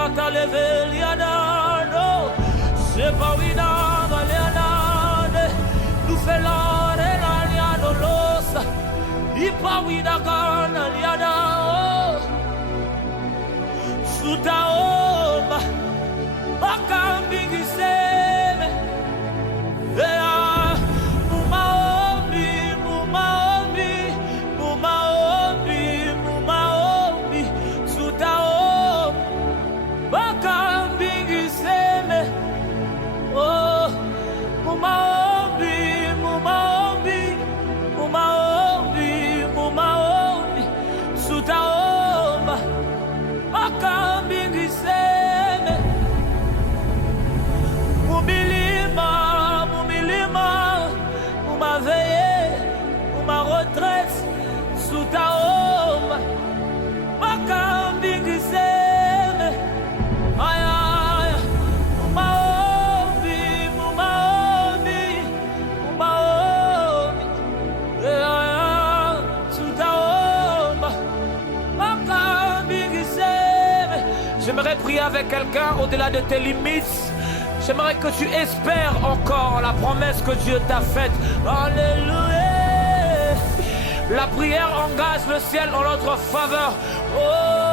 yata leve lianano. Se pawina galeanane. Nu felare la liano losa. Ipawina gana liana. Sutaoma. Bakambingi seme. J'aimerais prier avec quelqu'un au-delà de tes limites. J'aimerais que tu espères encore la promesse que Dieu t'a faite. Alléluia. La prière engage le ciel en notre faveur. Oh.